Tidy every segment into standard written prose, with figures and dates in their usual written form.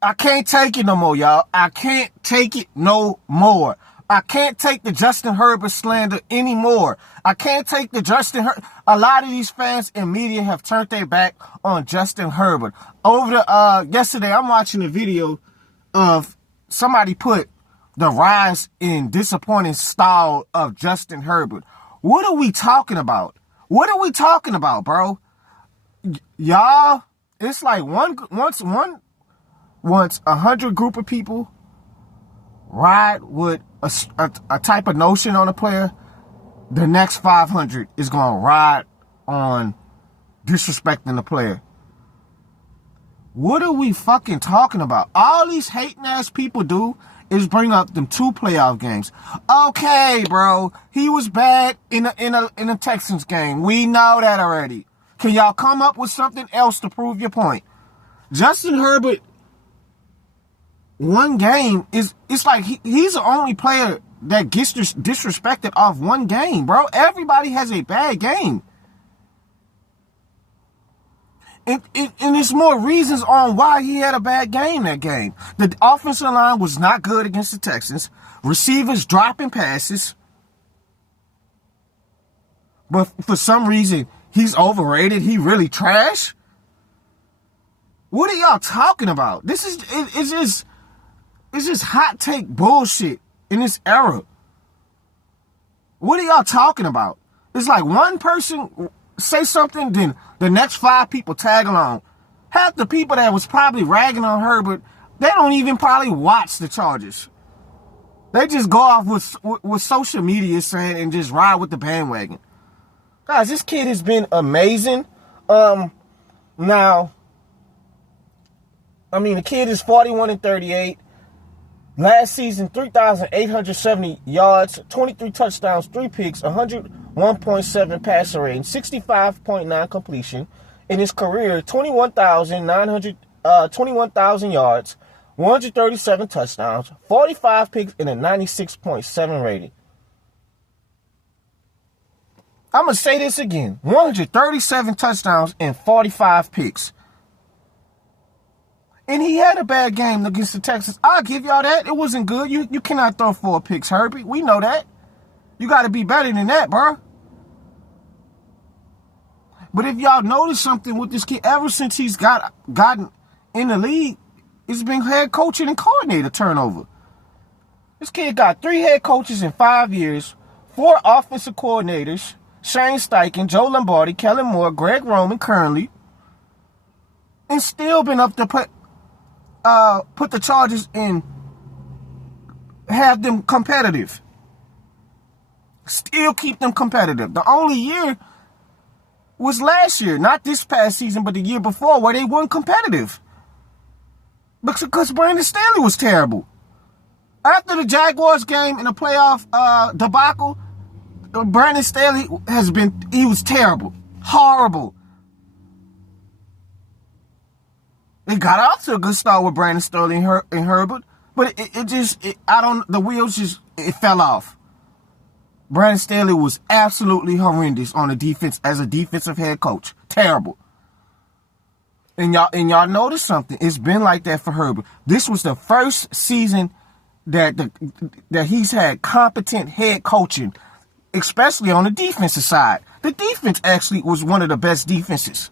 I can't take it no more, y'all. I can't take it no more. I can't take the Justin Herbert slander anymore. I can't take the Justin Herbert. A lot of these fans and media have turned their back on Justin Herbert. Over the yesterday, I'm watching a video of somebody put the rise in disappointing style of Justin Herbert. What are we talking about? What are we talking about, bro? Y'all, it's like once 100 group of people ride with a type of notion on a player, the next 500 is going to ride on disrespecting the player. What are we fucking talking about? All these hating ass people do is bring up them 2 playoff games. Okay, bro, he was bad in a Texans game. We know that already. Can y'all come up with something else to prove your point? Justin Herbert, one game it's like he's the only player that gets disrespected off one game, bro. Everybody has a bad game. And there's more reasons on why he had a bad game that game. The offensive line was not good against the Texans. Receivers dropping passes. But for some reason, he's overrated. He really trash. What are y'all talking about? It's just hot take bullshit in this era. What are y'all talking about? It's like one person say something, then the next 5 people tag along. Half the people that was probably ragging on Herbert, they don't even probably watch the Chargers. They just go off with social media saying and just ride with the bandwagon. Guys, this kid has been amazing. Now, I mean, the kid is 41-38. Last season, 3,870 yards, 23 touchdowns, 3 picks, 101.7 passer rating, 65.9 completion. In his career, 21,000 yards, 137 touchdowns, 45 picks, and a 96.7 rating. I'm going to say this again. 137 touchdowns and 45 picks. And he had a bad game against the Texans. I'll give y'all that. It wasn't good. You cannot throw 4 picks, Herbie. We know that. You got to be better than that, bro. But if y'all notice something with this kid, ever since he's gotten in the league, it's been head coaching and coordinator turnover. This kid got 3 head coaches in 5 years, 4 offensive coordinators, Shane Steichen, Joe Lombardi, Kellen Moore, Greg Roman currently, and still been up to put the Chargers in, have them competitive. Still keep them competitive. The only year was last year, not this past season, but the year before, where they weren't competitive. Because Brandon Staley was terrible. After the Jaguars game in the playoff debacle, Brandon Staley he was terrible. Horrible. They got off to a good start with Brandon Staley and Herbert, but the wheels fell off. Brandon Staley was absolutely horrendous on the defense as a defensive head coach. Terrible. And y'all notice something. It's been like that for Herbert. This was the first season that he's had competent head coaching, especially on the defensive side. The defense actually was one of the best defenses.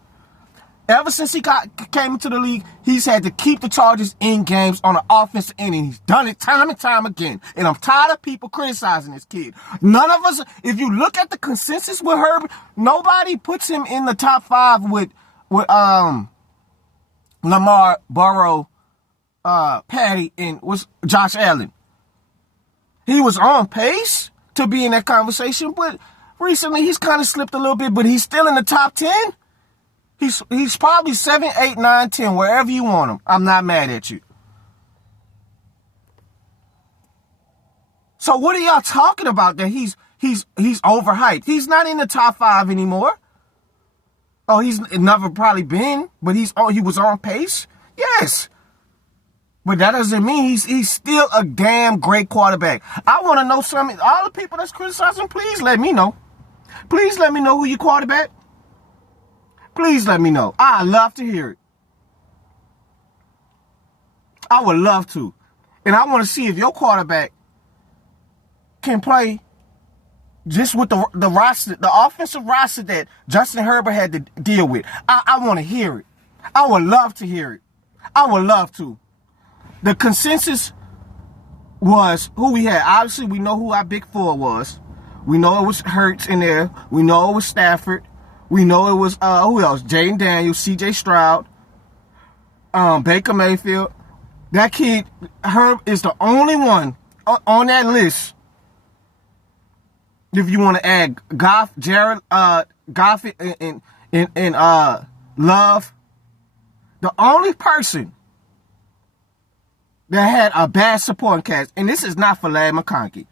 Ever since he came into the league, he's had to keep the Chargers in games on the offensive end, and he's done it time and time again. And I'm tired of people criticizing this kid. None of us, if you look at the consensus with Herbert, nobody puts him in the top 5 with Lamar, Burrow, Patty, and was Josh Allen. He was on pace to be in that conversation, but recently he's kind of slipped a little bit, but he's still in the top 10. He's probably 7, 8, 9, 10, wherever you want him. I'm not mad at you. So what are y'all talking about that he's overhyped? He's not in the top 5 anymore. Oh, he's never probably been, but he was on pace? Yes. But that doesn't mean he's still a damn great quarterback. I want to know something. All the people that's criticizing, please let me know. Please let me know who your quarterback. Please let me know. I'd love to hear it. I would love to. And I want to see if your quarterback can play just with the roster, the offensive roster that Justin Herbert had to deal with. I want to hear it. I would love to hear it. I would love to. The consensus was who we had. Obviously, we know who our big four was. We know it was Hurts in there. We know it was Stafford. We know it was, who else? Jaden Daniels, C.J. Stroud, Baker Mayfield. That kid, Herb, is the only one on that list. If you want to add Goff, Jared, Goff, and Love, the only person that had a bad supporting cast, and this is not for Ladd McConkey.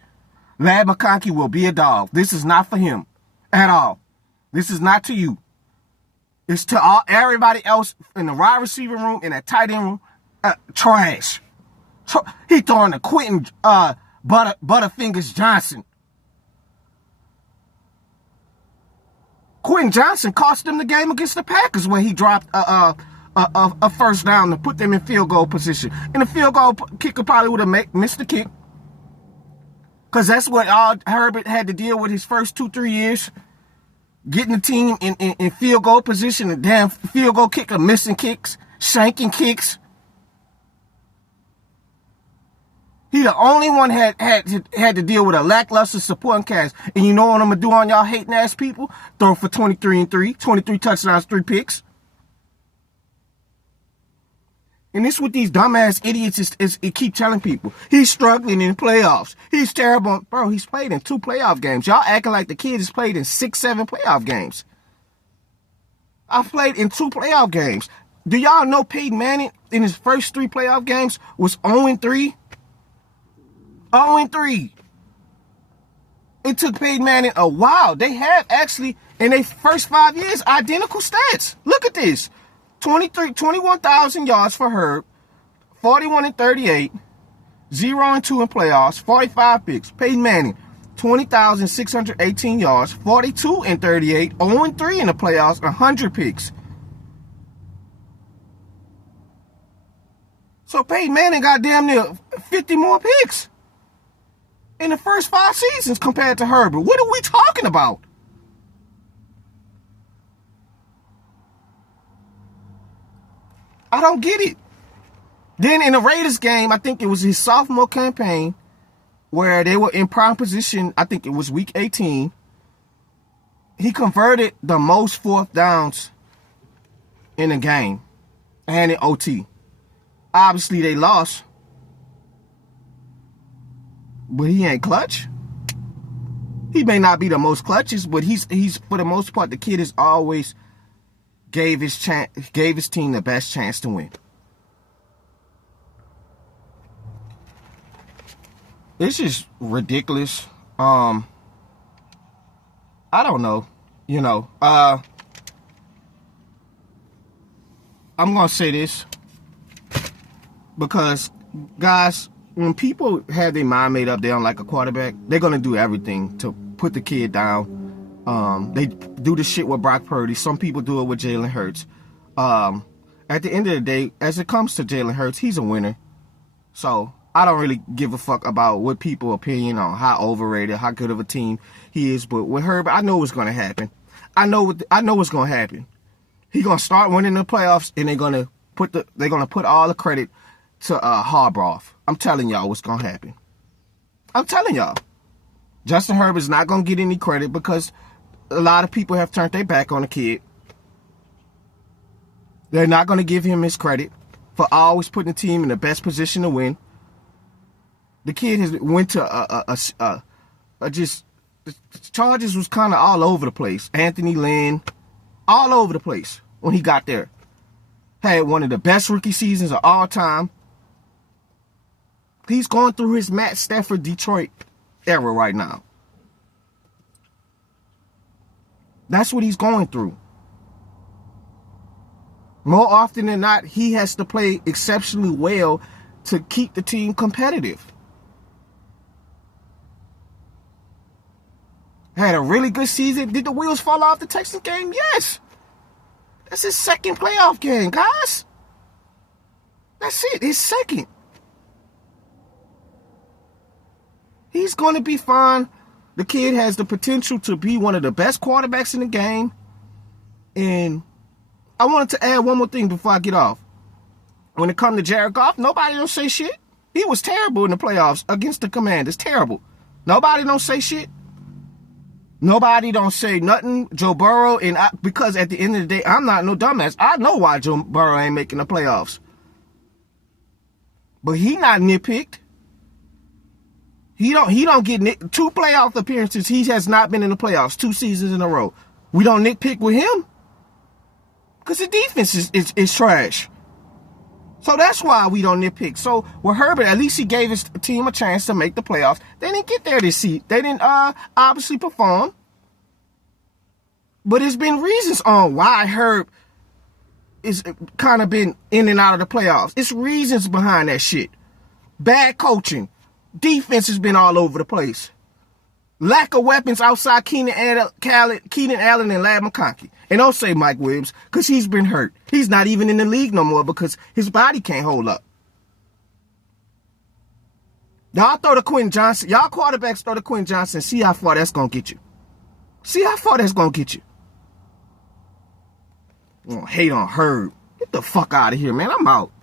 Ladd McConkey will be a dog. This is not for him at all. This is not to you. It's to everybody else in the wide receiver room, in that tight end room. Trash. He throwing the Quentin Butterfingers Johnson. Quentin Johnson cost them the game against the Packers when he dropped a first down to put them in field goal position. And the field goal kicker probably would have missed the kick. Because that's what Herbert had to deal with his first 2-3 years. Getting the team in field goal position. The damn field goal kicker missing kicks. Shanking kicks. He the only one had to deal with a lackluster supporting cast. And you know what I'm going to do on y'all hating ass people? Throw for 23 touchdowns, 3 picks. And this is what these dumbass idiots is keep telling people. He's struggling in playoffs. He's terrible. Bro, he's played in 2 playoff games. Y'all acting like the kid has played in 6-7 playoff games. I've played in 2 playoff games. Do y'all know Peyton Manning in his first 3 playoff games was 0-3? 0-3. It took Peyton Manning a while. They have actually, in their first 5 years, identical stats. Look at this. 21,000 yards for Herb, 41-38, 0-2 in playoffs, 45 picks. Peyton Manning, 20,618 yards, 42-38, 0-3 in the playoffs, 100 picks. So Peyton Manning got damn near 50 more picks in the first 5 seasons compared to Herbert. What are we talking about? I don't get it. Then in the Raiders game, I think it was his sophomore campaign where they were in prime position. I think it was week 18. He converted the most 4th downs in a game and in OT. Obviously, they lost. But he ain't clutch. He may not be the most clutches, but he's for the most part, the kid has always gave his team the best chance to win. It's just ridiculous. I don't know. You know, I'm gonna say this because, guys, when people have their mind made up they don't like a quarterback, they're gonna do everything to put the kid down. They do the shit with Brock Purdy. Some people do it with Jalen Hurts. At the end of the day, as it comes to Jalen Hurts, he's a winner. So I don't really give a fuck about what people's opinion on how overrated, how good of a team he is. But with Herbert, I know what's going to happen. I know what's going to happen. He's going to start winning the playoffs, and they're going to put all the credit to Harbaugh. I'm telling y'all what's going to happen. I'm telling y'all. Justin Herbert's not going to get any credit because a lot of people have turned their back on the kid. They're not going to give him his credit for always putting the team in the best position to win. The kid has went to just the charges was kind of all over the place. Anthony Lynn, all over the place when he got there. Had one of the best rookie seasons of all time. He's going through his Matt Stafford Detroit era right now. That's what he's going through. More often than not, he has to play exceptionally well to keep the team competitive. Had a really good season. Did the wheels fall off the Texans game? Yes. That's his second playoff game, guys. That's it. It's second. He's going to be fine. The kid has the potential to be one of the best quarterbacks in the game. And I wanted to add one more thing before I get off. When it comes to Jared Goff, nobody don't say shit. He was terrible in the playoffs against the Commanders. Terrible. Nobody don't say shit. Nobody don't say nothing. Joe Burrow, because at the end of the day, I'm not no dumbass. I know why Joe Burrow ain't making the playoffs. But he not nitpicked. He don't get 2 playoff appearances. He has not been in the playoffs 2 seasons in a row. We don't nitpick with him because the defense is trash. So that's why we don't nitpick. So with Herbert, at least he gave his team a chance to make the playoffs. They didn't get there this season. They didn't obviously perform. But there's been reasons on why Herb is kind of been in and out of the playoffs. It's reasons behind that shit. Bad coaching. Defense has been all over the place. Lack of weapons outside Keenan Allen and Lad McConkey. And don't say Mike Williams, because he's been hurt. He's not even in the league no more because his body can't hold up. Y'all throw to Quentin Johnson. Y'all quarterbacks throw to Quentin Johnson. See how far that's going to get you. See how far that's going to get you. Hate on Herb. Get the fuck out of here, man. I'm out.